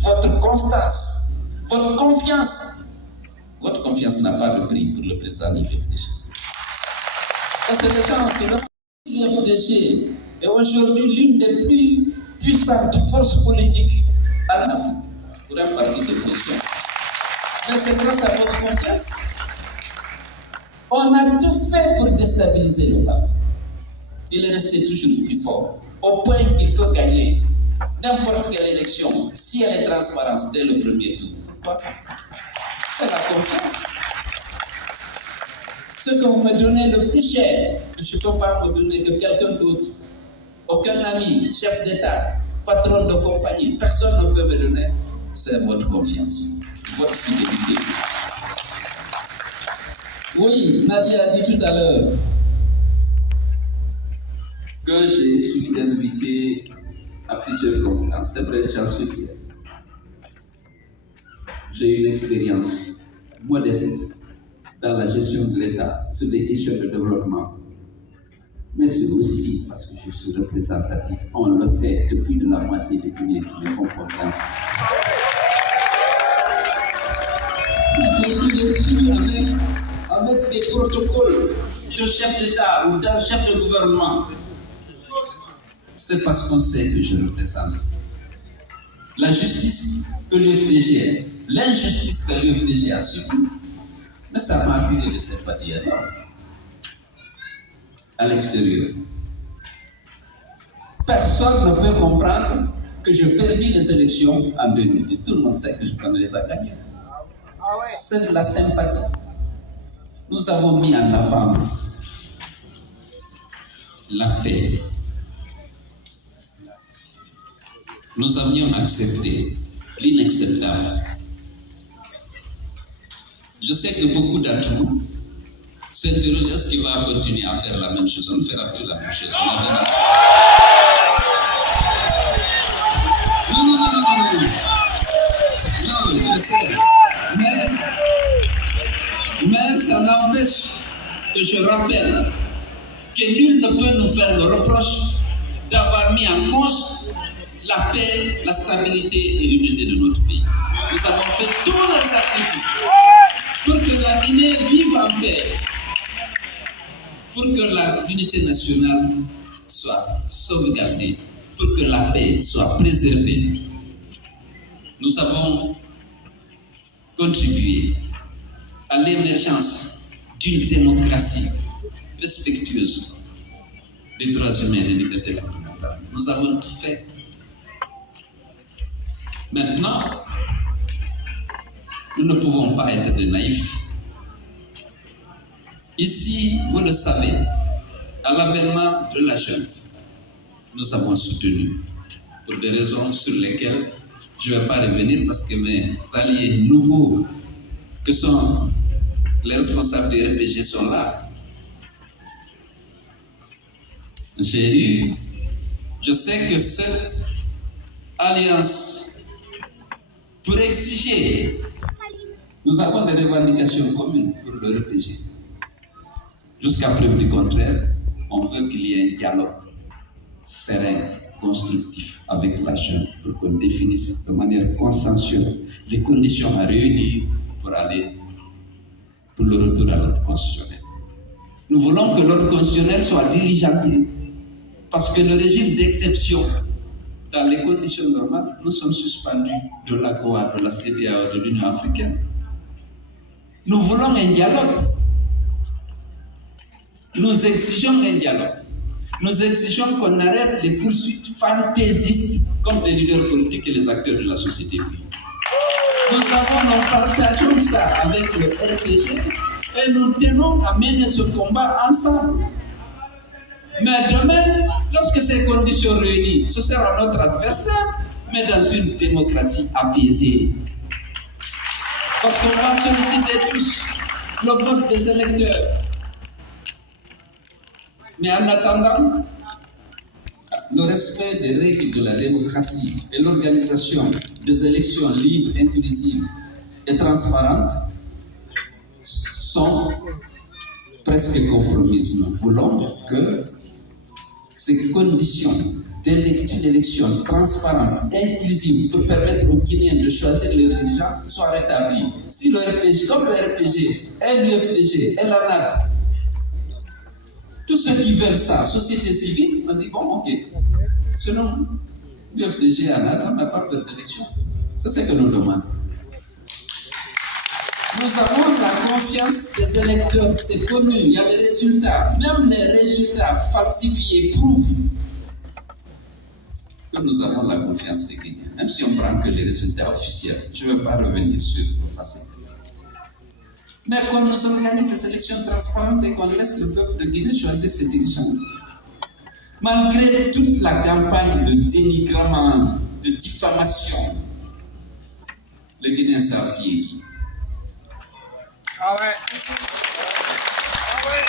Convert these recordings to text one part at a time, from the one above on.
votre constance, votre confiance. Votre confiance n'a pas de prix pour le président de l'UFDG. Parce que les gens se demandent, l'UFDG est aujourd'hui l'une des plus puissantes forces politiques en Afrique, pour un parti de question. Mais c'est grâce à votre confiance. On a tout fait pour déstabiliser le parti. Il est resté toujours plus fort, au point qu'il peut gagner n'importe quelle élection, si elle est transparente dès le premier tour. Pourquoi? C'est la confiance. Ce que vous me donnez le plus cher, je ne peux pas me donner que quelqu'un d'autre. Aucun ami, chef d'État, patron de compagnie, personne ne peut me donner. C'est votre confiance, votre fidélité. Oui, Nadia a dit tout à l'heure que j'ai suivi d'inviter à plusieurs conférences. C'est vrai, j'en suis fier. J'ai une expérience modeste dans la gestion de l'État sur des questions de développement. Mais c'est aussi parce que je suis représentatif. On le sait depuis de la moitié des Guinéens qui me font confiance. Je suis reçu avec des protocoles de chef d'État ou d'un chef de gouvernement. C'est parce qu'on sait que je représente la justice que l'UFDG, l'injustice que l'UFDG a subie, mais ça m'a attiré de sympathie énorme à l'extérieur. Personne ne peut comprendre que je perdis les élections en 2010. Tout le monde sait que je prends les à gagner. C'est de la sympathie. Nous avons mis en avant la paix. Nous avions accepté l'inacceptable. Je sais que beaucoup d'entre vous s'interrogent, est-ce qu'il va continuer à faire la même chose? On ne fera plus la même chose. Non, je sais. Mais ça n'empêche que je rappelle que nul ne peut nous faire le reproche d'avoir mis en cause la paix, la stabilité et l'unité de notre pays. Nous avons fait tous les sacrifices pour que la Guinée vive en paix, pour que l'unité nationale soit sauvegardée, pour que la paix soit préservée. Nous avons contribué à l'émergence d'une démocratie respectueuse des droits humains et des libertés fondamentales. Nous avons tout fait. Maintenant, nous ne pouvons pas être des naïfs. Ici, vous le savez, à l'avènement de la junte, nous avons soutenu pour des raisons sur lesquelles je ne vais pas revenir parce que mes alliés nouveaux, que sont les responsables des RPG, sont là. Je sais que cette alliance, pour exiger, nous avons des revendications communes pour le RPG. Jusqu'à preuve du contraire, on veut qu'il y ait un dialogue serein, constructif avec la junte pour qu'on définisse de manière consensuelle les conditions à réunir pour le retour à l'ordre constitutionnel. Nous voulons que l'ordre constitutionnel soit diligenté parce que le régime d'exception, dans les conditions normales, nous sommes suspendus de l'AGOA, de la CEDEAO, de l'Union africaine. Nous voulons un dialogue. Nous exigeons un dialogue. Nous exigeons qu'on arrête les poursuites fantaisistes contre les leaders politiques et les acteurs de la société. Nous partageons ça avec le RPG et nous tenons à mener ce combat ensemble. Mais demain, lorsque ces conditions réunies, ce sera notre adversaire, mais dans une démocratie apaisée. Parce qu'on va solliciter tous le vote des électeurs. Mais en attendant, le respect des règles de la démocratie et l'organisation des élections libres, inclusives et transparentes sont presque compromises. Nous voulons que ces conditions d'une élection transparente, inclusive, pour permettre aux Guinéens de choisir leurs dirigeants, soit rétablie. Si le RPG, comme le RPG, et l'UFDG, et l'ANAD, tous ceux qui veulent ça, société civile, on dit bon, ok. Selon l'UFDG et l'ANAD, on n'a pas peur d'élection. C'est ce que nous demandons. Nous avons la confiance des électeurs, c'est connu, il y a des résultats. Même les résultats falsifiés prouvent que nous avons la confiance des Guinéens, même si on prend que les résultats officiels. Je ne vais pas revenir sur le passé. Mais comme nous organisons ces élections transparentes et qu'on laisse le peuple de Guinée choisir ses dirigeants, malgré toute la campagne de dénigrement, de diffamation, les Guinéens savent qui est qui. Ah ouais. Ah ouais.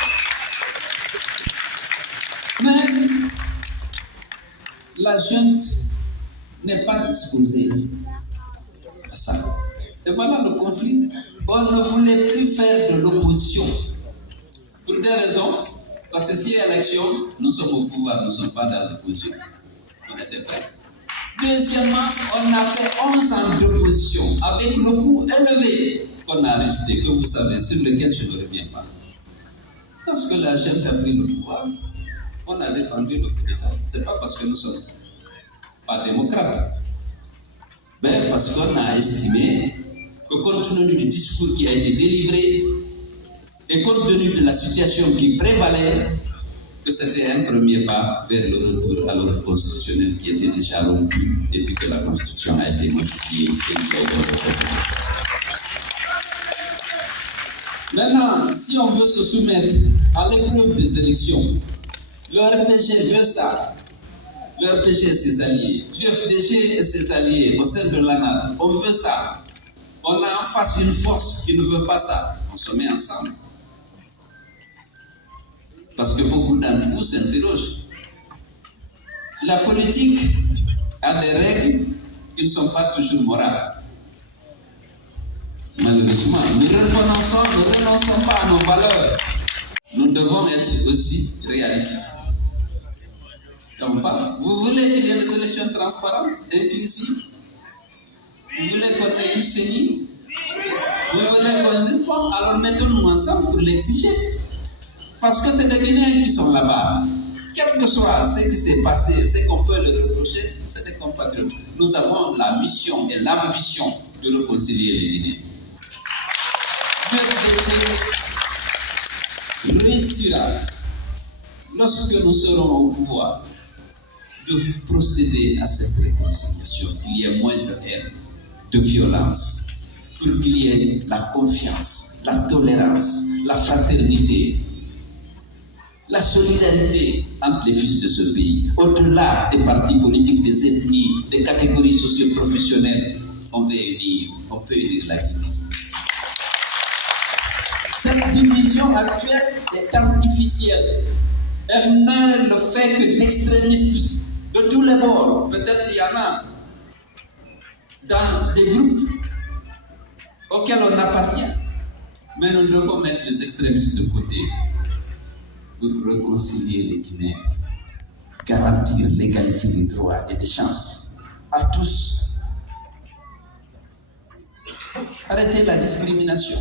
Mais la junte n'est pas disposée à ça. Et voilà le conflit. On ne voulait plus faire de l'opposition. Pour des raisons. Parce que si élection, nous sommes au pouvoir, nous ne sommes pas dans l'opposition. On était prêts. Deuxièmement, on a fait 11 ans d'opposition avec le coût élevé qu'on a resté, que vous savez, sur lequel je ne reviens pas. Parce que la junte a pris le pouvoir, on a défendu le coup d'État. Ce n'est pas parce que nous ne sommes pas démocrates, mais parce qu'on a estimé que compte tenu du discours qui a été délivré et compte tenu de la situation qui prévalait, que c'était un premier pas vers le retour à l'ordre constitutionnel qui était déjà rompu depuis que la Constitution a été modifiée et qui a été retrouvée. Maintenant, si on veut se soumettre à l'épreuve des élections, le RPG veut ça. Le RPG et ses alliés, l'UFDG et ses alliés au sein de l'ANAD, on veut ça. On a en face une force qui ne veut pas ça. On se met ensemble. Parce que beaucoup d'entre vous s'interrogent. La politique a des règles qui ne sont pas toujours morales. Malheureusement, nous ne renonçons pas à nos valeurs. Nous devons être aussi réalistes. Vous voulez qu'il y ait des élections transparentes, inclusives? Vous voulez qu'on ait une CENI? Vous voulez qu'on ait... Bon, alors mettons-nous ensemble pour l'exiger. Parce que c'est des Guinéens qui sont là-bas. Quel que soit ce qui s'est passé, ce qu'on peut leur reprocher, c'est des compatriotes. Nous avons la mission et l'ambition de réconcilier les Guinéens. Le réussira, lorsque nous serons au pouvoir, de procéder à cette réconciliation, qu'il y ait moins de haine, de violence, pour qu'il y ait la confiance, la tolérance, la fraternité, la solidarité entre les fils de ce pays. Au-delà des partis politiques, des ethnies, des catégories socio-professionnelles, on peut unir la Guinée. Cette division actuelle est artificielle. Elle n'est le fait que d'extrémistes de tous les bords. Peut-être il y en a dans des groupes auxquels on appartient. Mais nous devons mettre les extrémistes de côté pour réconcilier les Guinéens, garantir l'égalité des droits et des chances à tous. Arrêter la discrimination.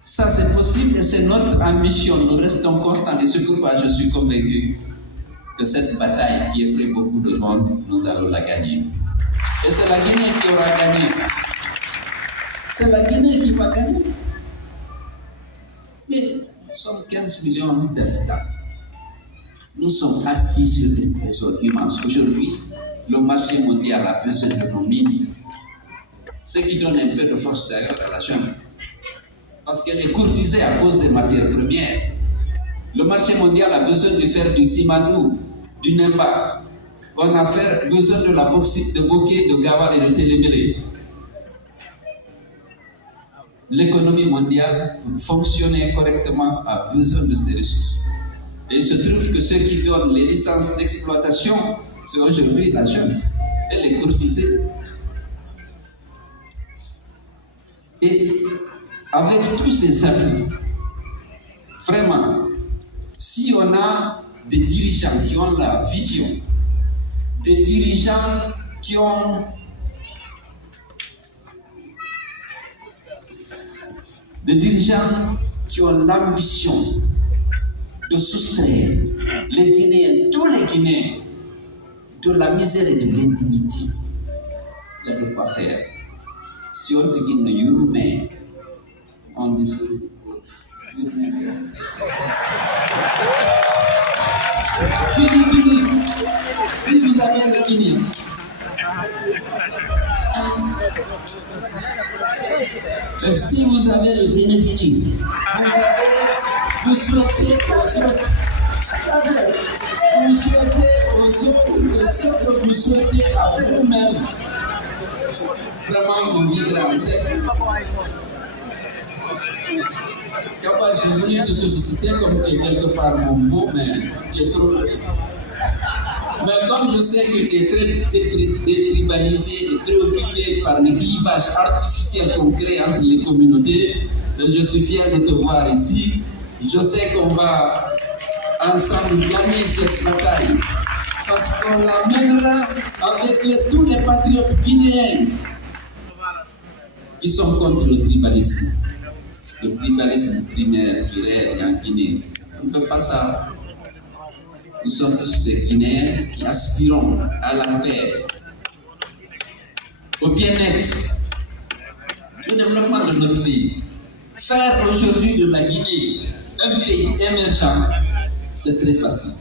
Ça, c'est possible et c'est notre ambition. Nous restons constants et c'est pourquoi je suis convaincu que cette bataille qui effraie beaucoup de monde, nous allons la gagner. Et c'est la Guinée qui aura gagné. C'est la Guinée qui va gagner. Mais nous sommes 15 millions d'habitants. Nous sommes assis sur des trésors immenses. Aujourd'hui, le marché mondial a besoin de nos mines. Ce qui donne un peu de force d'ailleurs à la junte. Parce qu'elle est courtisée à cause des matières premières. Le marché mondial a besoin de faire du Simandou, du Nemba. On a besoin de la bauxite, de Bokeh, de Gawal et de Télémélé. L'économie mondiale, pour fonctionner correctement, a besoin de ces ressources. Et il se trouve que ceux qui donnent les licences d'exploitation, c'est aujourd'hui la junte. Elle est courtisée. Et avec tous ces atouts, vraiment, si on a des dirigeants qui ont la vision, des dirigeants qui ont l'ambition de soustraire les Guinéens, tous les Guinéens, de la misère et de l'indignité. Il y a de quoi faire. Si on te dit le Yourmé, on dit Fini. Si vous avez le Guinée. Si vous avez le Guinée, vous souhaitez aux autres ce que vous souhaitez à vous-même. Vraiment, vous vivre en paix. Capable, j'ai voulu te solliciter comme tu es quelque part mon beau, mais tu es trop loin. Mais comme je sais que tu es très détribalisé et préoccupé par le clivage artificiel qu'on crée entre les communautés, je suis fier de te voir ici. Je sais qu'on va ensemble gagner cette bataille parce qu'on la mènera avec tous les patriotes guinéens qui sont contre le tribalisme. Le tribalisme primaire qui règne en Guinée. On ne fait pas ça. Nous sommes tous des Guinéens qui aspirons à la paix, au bien-être, au développement de notre pays. Faire aujourd'hui de la Guinée un pays émergent, c'est très facile.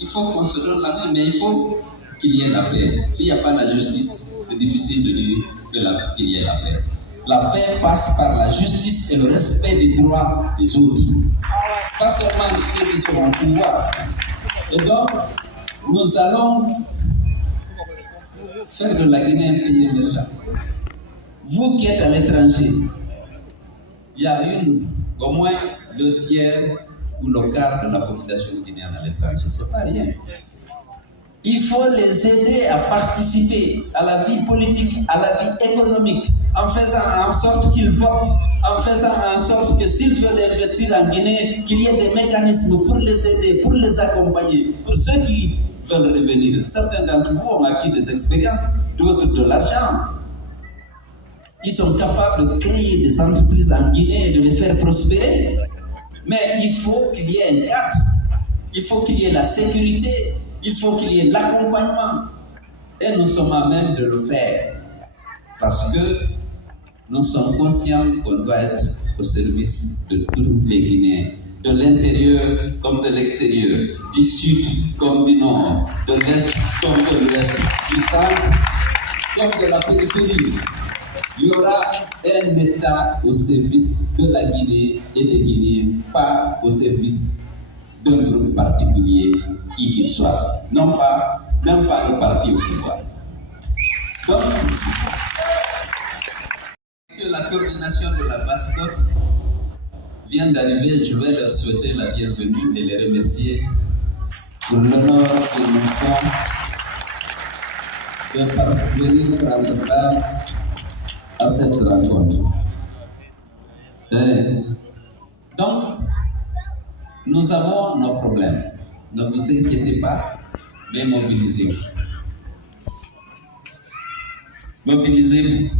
Il faut qu'on se donne la main, mais il faut qu'il y ait la paix. S'il n'y a pas la justice, c'est difficile de dire qu'il y ait la paix. La paix passe par la justice et le respect des droits des autres. Pas seulement de ceux qui sont au pouvoir. Et donc, nous allons faire de la Guinée un pays émergent. Vous qui êtes à l'étranger, il y a au moins le tiers ou le quart de la population guinéenne à l'étranger. Ce n'est pas rien. Il faut les aider à participer à la vie politique, à la vie économique, en faisant en sorte qu'ils votent, en faisant en sorte que s'ils veulent investir en Guinée, qu'il y ait des mécanismes pour les aider, pour les accompagner, pour ceux qui veulent revenir. Certains d'entre vous ont acquis des expériences, d'autres de l'argent. Ils sont capables de créer des entreprises en Guinée et de les faire prospérer. Mais il faut qu'il y ait un cadre, il faut qu'il y ait la sécurité, il faut qu'il y ait l'accompagnement. Et nous sommes à même de le faire. Parce que nous sommes conscients qu'on doit être au service de tous les Guinéens. De l'intérieur comme de l'extérieur. Du sud comme du nord. De l'est comme de l'ouest. Du centre comme de la périphérie. Il y aura un État au service de la Guinée et des Guinéens, pas au service d'un groupe particulier, qui qu'il soit. Non pas, même pas le parti au pouvoir. Donc, que la coordination de la Basse-Côte vient d'arriver, je vais leur souhaiter la bienvenue et les remercier pour l'honneur qu'ils nous font de parvenir prendre part à cette rencontre. Donc, nous avons nos problèmes. Ne vous inquiétez pas, mais mobilisez-vous. Mobilisez-vous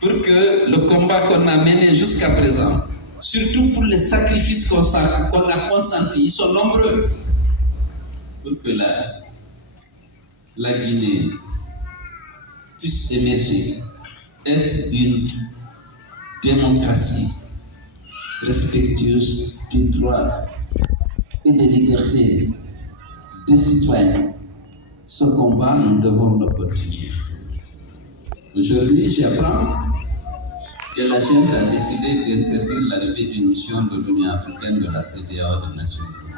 pour que le combat qu'on a mené jusqu'à présent, surtout pour les sacrifices qu'on a consentis, ils sont nombreux, pour que la Guinée puisse émerger, être une démocratie respectueuse des droits et des libertés des citoyens. Ce combat, nous devons le continuer. Aujourd'hui, j'apprends que la junte a décidé d'interdire l'arrivée d'une mission de l'Union africaine, de la CEDEAO, des Nations Unies.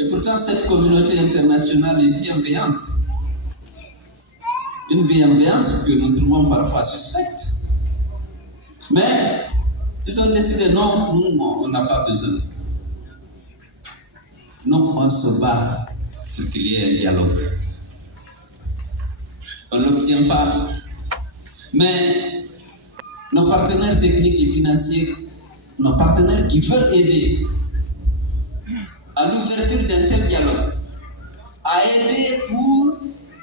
Et pourtant, cette communauté internationale est bienveillante. Une bienveillance que nous trouvons parfois suspecte. Mais ils ont décidé, non, nous, on n'a pas besoin de ça. Nous, on se bat pour qu'il y ait un dialogue. On ne l'obtient pas. Mais nos partenaires techniques et financiers, nos partenaires qui veulent aider, à l'ouverture d'un tel dialogue, à aider pour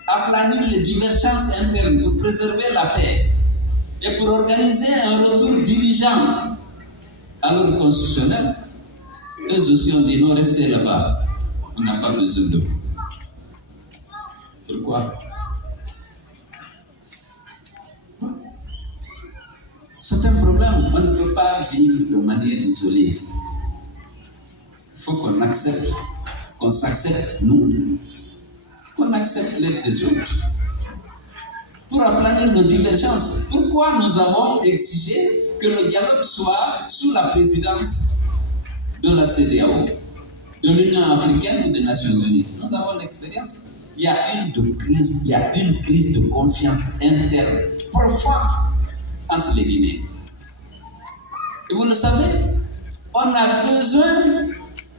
aplanir les divergences internes, pour préserver la paix et pour organiser un retour dirigeant à l'ordre constitutionnel. Eux aussi ont dit non, restez là-bas, on n'a pas besoin de vous. Pourquoi? C'est un problème, on ne peut pas vivre de manière isolée. Il faut qu'on accepte, qu'on s'accepte, nous, qu'on accepte l'aide des autres pour aplanir nos divergences. Pourquoi nous avons exigé que le dialogue soit sous la présidence de la CEDEAO, de l'Union africaine ou des Nations unies? Nous avons l'expérience. Il y a une crise de confiance interne profonde entre les Guinéens. Et vous le savez, on a besoin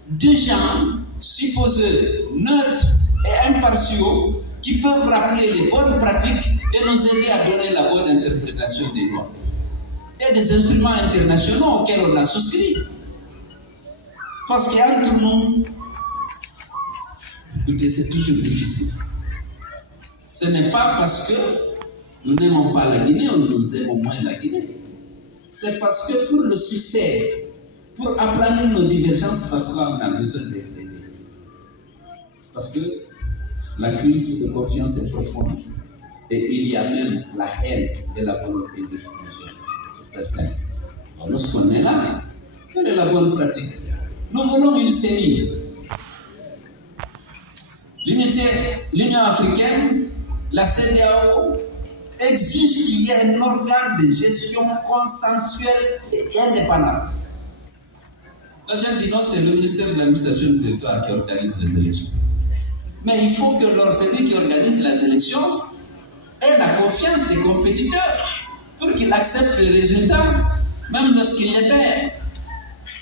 de gens supposés neutres et impartiaux qui peuvent rappeler les bonnes pratiques et nous aider à donner la bonne interprétation des lois. Et des instruments internationaux auxquels on a souscrit. Parce qu'entre nous, écoutez, c'est toujours difficile. Ce n'est pas parce que nous n'aimons pas la Guinée ou nous aimons moins la Guinée. C'est parce que pour le succès, pour aplanir nos divergences, parce qu'on a besoin d'être aidé. Parce que la crise de confiance est profonde et il y a même la haine et la volonté d'exclusion sur certains. Lorsqu'on est là, quelle est la bonne pratique? Nous voulons une CENI. L'Union africaine, la CEDEAO, exige qu'il y ait un organe de gestion consensuel et indépendant. La gente dit non, c'est le ministère de l'administration du territoire qui organise les élections. Mais il faut que celui qui organise les élections ait la confiance des compétiteurs pour qu'il accepte les résultats, même lorsqu'il les perd.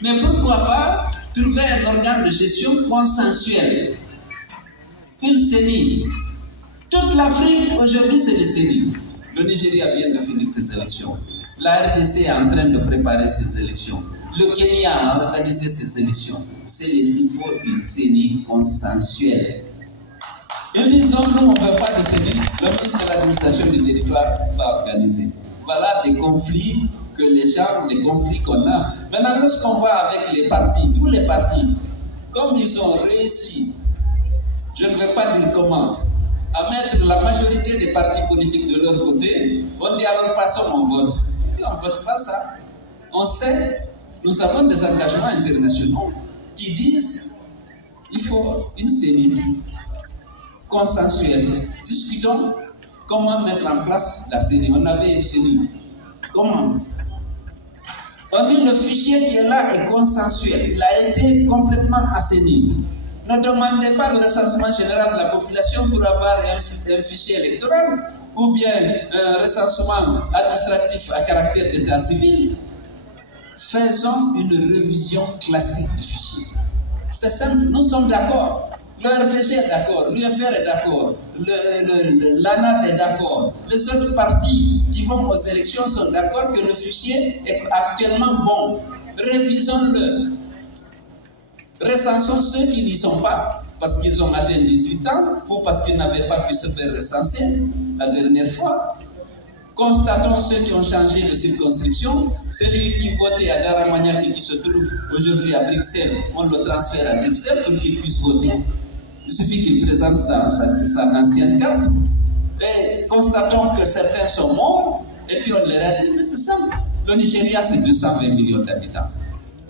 Mais pourquoi pas trouver un organe de gestion consensuel? Une CENI. Toute l'Afrique, aujourd'hui, c'est des CENI. Le Nigeria vient de finir ses élections. La RDC est en train de préparer ses élections. Le Kenya a organisé ses élections. Il faut une CENI consensuelle. Ils disent non, nous, on ne veut pas de CENI. Le ministre de l'administration du territoire va organiser. Voilà des conflits des conflits qu'on a. Maintenant, lorsqu'on va avec les partis, tous les partis, comme ils ont réussi, je ne vais pas dire comment, à mettre la majorité des partis politiques de leur côté, on dit alors passons, on vote. Et on ne vote pas ça. On sait, nous avons des engagements internationaux qui disent il faut une CENI consensuelle. Discutons comment mettre en place la CENI. On avait une CENI. Comment? On dit le fichier qui est là est consensuel. Il a été complètement assaini. Ne demandez pas le recensement général de la population pour avoir un fichier électoral ou bien un recensement administratif à caractère d'état civil. Faisons une révision classique du fichier. C'est simple, nous sommes d'accord. Le RPG est d'accord, l'UFR est d'accord, l'ANAD est d'accord. Les autres partis qui vont aux élections sont d'accord que le fichier est actuellement bon. Révisons-le. Recensons ceux qui n'y sont pas parce qu'ils ont atteint 18 ans ou parce qu'ils n'avaient pas pu se faire recenser la dernière fois. Constatons ceux qui ont changé de circonscription. Celui qui votait à Daramagnac et qui se trouve aujourd'hui à Bruxelles, on le transfère à Bruxelles pour qu'il puisse voter. Il suffit qu'il présente sa ancienne carte. Et constatons que certains sont morts et puis on les règle. Mais c'est simple. Le Nigeria, c'est 220 millions d'habitants.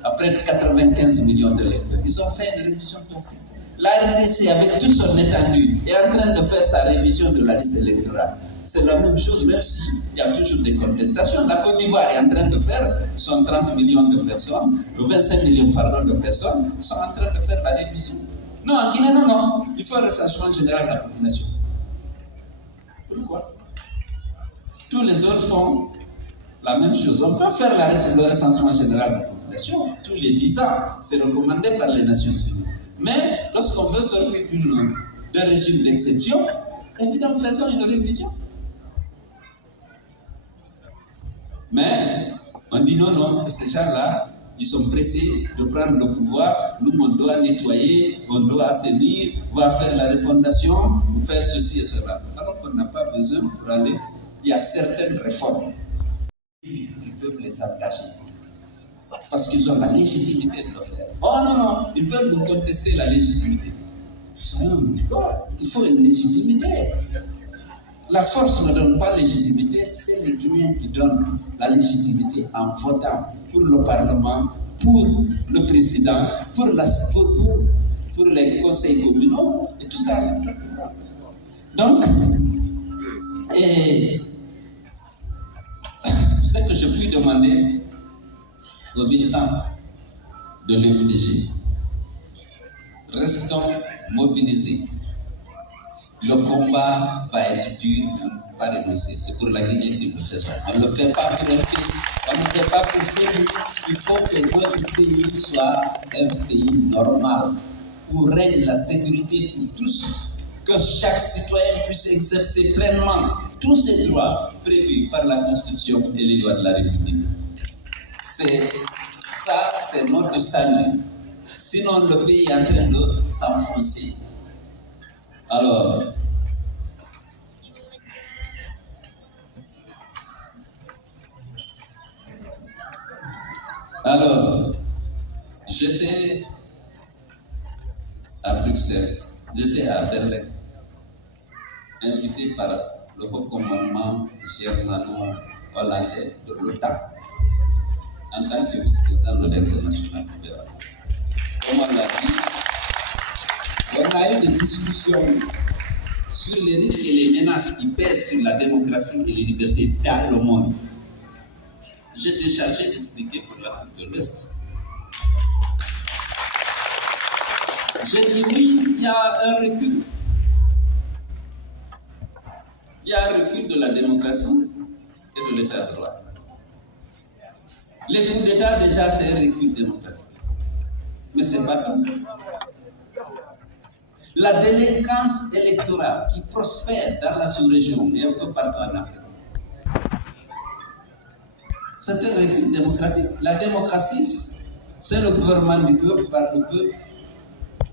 À près de 95 millions d'électeurs. Ils ont fait une révision classique. La RDC, avec tout son étendue, est en train de faire sa révision de la liste électorale. C'est la même chose, même s'il y a toujours des contestations. La Côte d'Ivoire est en train de faire son 30 millions de personnes, 25 millions de personnes, sont en train de faire la révision. Non, en Guinée, non. Il faut un recensement général de la population. Pourquoi? Tous les autres font la même chose. On peut faire le recensement général de la population tous les 10 ans. C'est recommandé par les Nations unies. Mais lorsqu'on veut sortir d'un régime d'exception, évidemment, faisons une révision. Mais on dit non, que ces gens-là ils sont pressés de prendre le pouvoir. Nous, on doit nettoyer, on doit assainir, on va faire la refondation, faire ceci et cela. Alors qu'on n'a pas besoin pour aller. Il y a certaines réformes qui peuvent les attacher. Parce qu'ils ont la légitimité de le faire. Oh non, ils veulent nous contester la légitimité. Il faut une légitimité. La force ne donne pas légitimité, c'est les Guinéens qui donnent la légitimité en votant pour le Parlement, pour le président, pour les conseils communaux et tout ça. Donc, ce que je puis demander aux militants de l'UFDG, restons mobilisés. Le combat va être dur, mais on ne peut pas renoncer. C'est pour la Guinée que nous le faisons. On ne le fait pas pour un pays, on ne le fait pas pour celui. Il faut que notre pays soit un pays normal, où règne la sécurité pour tous, que chaque citoyen puisse exercer pleinement tous ses droits prévus par la Constitution et les lois de la République. C'est notre salut. Sinon, le pays est en train de s'enfoncer. Alors, j'étais à Bruxelles, j'étais à Berlin, invité par le haut commandement germano-hollandais de l'OTAN, en tant que vice-président de l'international libéral. Comme on l'a dit, on a eu des discussions sur les risques et les menaces qui pèsent sur la démocratie et les libertés dans le monde. J'étais chargé d'expliquer pour l'Afrique de l'Ouest. J'ai dit oui, il y a un recul. Il y a un recul de la démocratie et de l'état de droit. Les coups d'État, déjà, c'est un recul démocratique. Mais ce n'est pas tout. La délinquance électorale qui prospère dans la sous-région et un peu partout en Afrique, c'est un recul démocratique. La démocratie, c'est le gouvernement du peuple, par le peuple,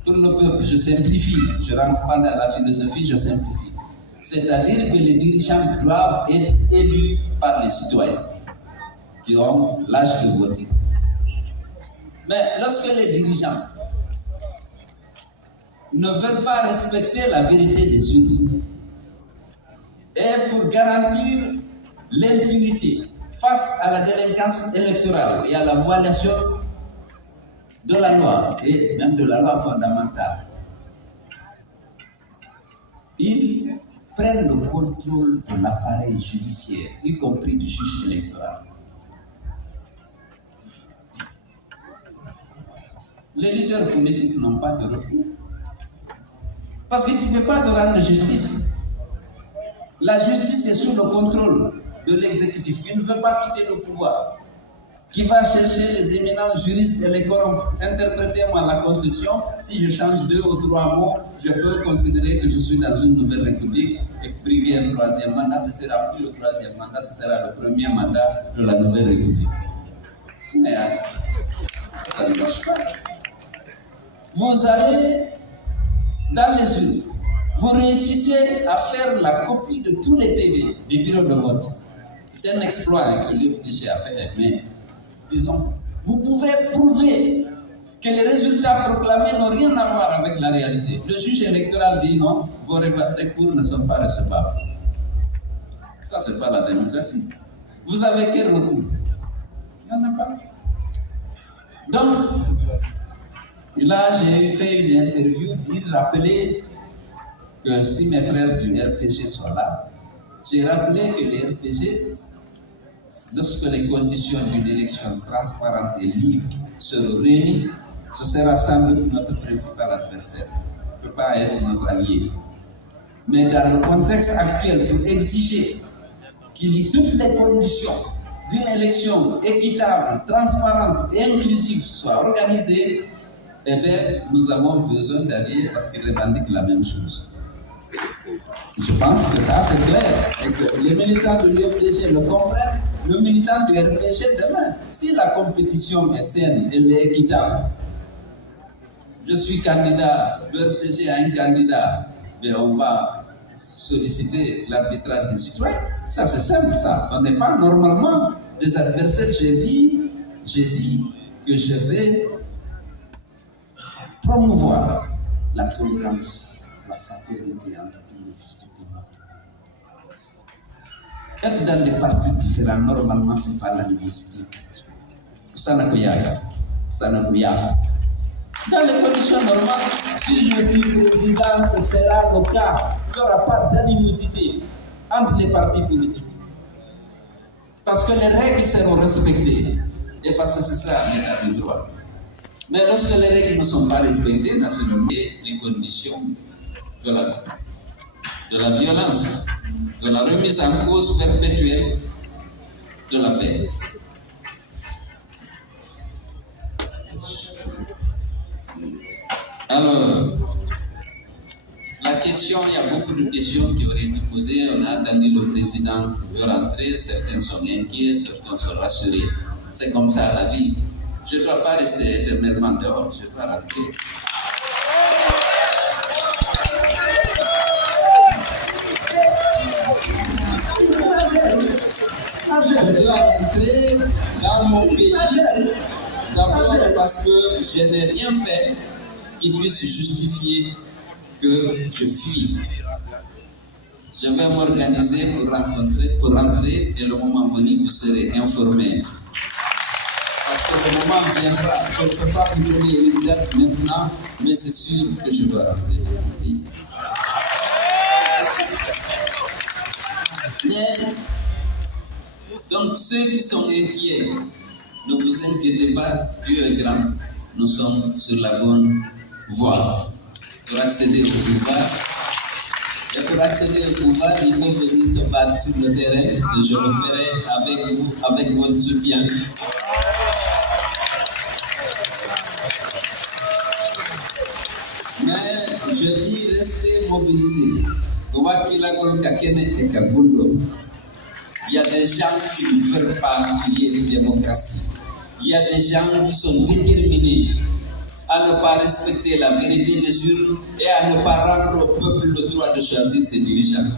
pour le peuple. Je simplifie, je ne rentre pas dans la philosophie, je simplifie. C'est-à-dire que les dirigeants doivent être élus par les citoyens qui ont l'âge de voter. Mais lorsque les dirigeants ne veulent pas respecter la vérité des urnes, et pour garantir l'impunité face à la délinquance électorale et à la violation de la loi et même de la loi fondamentale, ils prennent le contrôle de l'appareil judiciaire, y compris du juge électoral. Les leaders politiques n'ont pas de recours. Parce que tu ne peux pas te rendre justice. La justice est sous le contrôle de l'exécutif qui ne veut pas quitter le pouvoir, qui va chercher les éminents juristes et les corrompre. Interprétez-moi la Constitution, si je change 2 ou 3 mots, je peux considérer que je suis dans une nouvelle république et briguer un 3e mandat, ce ne sera plus le 3e mandat, ce sera le premier mandat de la nouvelle république. Mais ça ne marche pas. Vous allez dans les urnes, vous réussissez à faire la copie de tous les PV des bureaux de vote. C'est un exploit que l'UFDG a fait, mais disons, vous pouvez prouver que les résultats proclamés n'ont rien à voir avec la réalité. Le juge électoral dit non, vos recours ne sont pas recevables. Ça, ce n'est pas la démocratie. Vous avez quel recours? Il n'y en a pas. Donc, là, j'ai fait une interview, rappeler que si mes frères du RPG sont là, j'ai rappelé que les RPG, lorsque les conditions d'une élection transparente et libre seront réunies, ce sera sans doute notre principal adversaire. Il ne peut pas être notre allié. Mais dans le contexte actuel, pour exiger qu'il y ait toutes les conditions d'une élection équitable, transparente et inclusive soient organisées, eh bien, nous avons besoin d'alliés parce qu'ils revendiquent la même chose. Je pense que ça, c'est clair et que les militants de l'UFDG le comprennent le militant du RPG demain. Si la compétition est saine, elle est équitable. Je suis candidat, le RPG a un candidat, mais on va solliciter l'arbitrage des citoyens. Ça, c'est simple, ça. On n'est pas normalement des adversaires. J'ai dit que je vais promouvoir la tolérance, la fraternité entre tous les fils du pays. Être dans des partis différents, normalement, ce n'est pas l'animosité. Ça n'a pas. Dans les conditions normales, si je suis président, ce sera le cas. Il n'y aura pas d'animosité entre les partis politiques. Parce que les règles seront respectées. Et parce que c'est ça l'état de droit. Mais lorsque les règles ne sont pas respectées, nationalement, les conditions de la violence, de la remise en cause perpétuelle de la paix. Alors, la question, il y a beaucoup de questions qui auraient été posées. On a attendu le président de rentrer. Certains sont inquiets, certains sont rassurés. C'est comme ça la vie. Je ne dois pas rester éternellement dehors, je dois rentrer. Je dois rentrer dans mon pays. D'abord parce que je n'ai rien fait qui puisse justifier que je fuis. Je vais m'organiser pour rentrer et le moment venu, vous serez informés. Parce que le moment viendra, je ne peux pas vous donner une date maintenant, mais c'est sûr que je dois rentrer dans mon pays. Mais, donc ceux qui sont inquiets, ne vous inquiétez pas, Dieu est grand, nous sommes sur la bonne voie. Pour accéder au pouvoir, il faut venir se battre sur le terrain et je le ferai avec vous, avec votre soutien. Mais je dis restez mobilisés. Il y a des gens qui ne veulent pas qu'il y ait une démocratie. Il y a des gens qui sont déterminés à ne pas respecter la vérité des urnes et à ne pas rendre au peuple le droit de choisir ses dirigeants.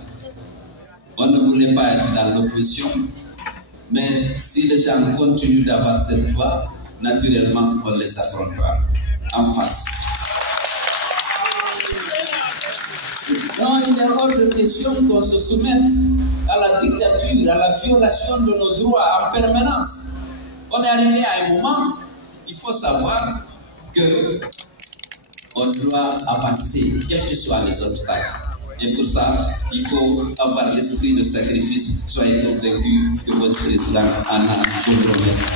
On ne voulait pas être dans l'opposition, mais si les gens continuent d'avoir cette voie, naturellement, on les affrontera en face. Non, il est hors de question qu'on se soumette à la dictature, à la violation de nos droits en permanence. On est arrivé à un moment, il faut savoir qu'on doit avancer, quels que soient les obstacles. Et pour ça, il faut avoir l'esprit de sacrifice. Soyez convaincus que votre président en a. Je vous remercie.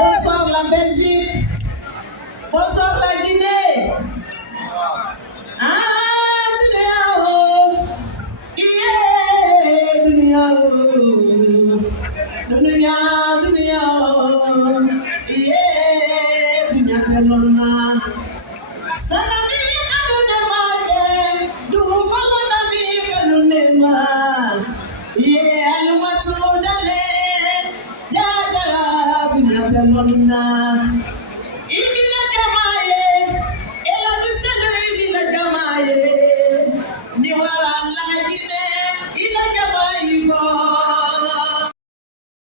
Bonsoir la Belgique. Bonsoir la Guinée. Diwara la Guinée, il a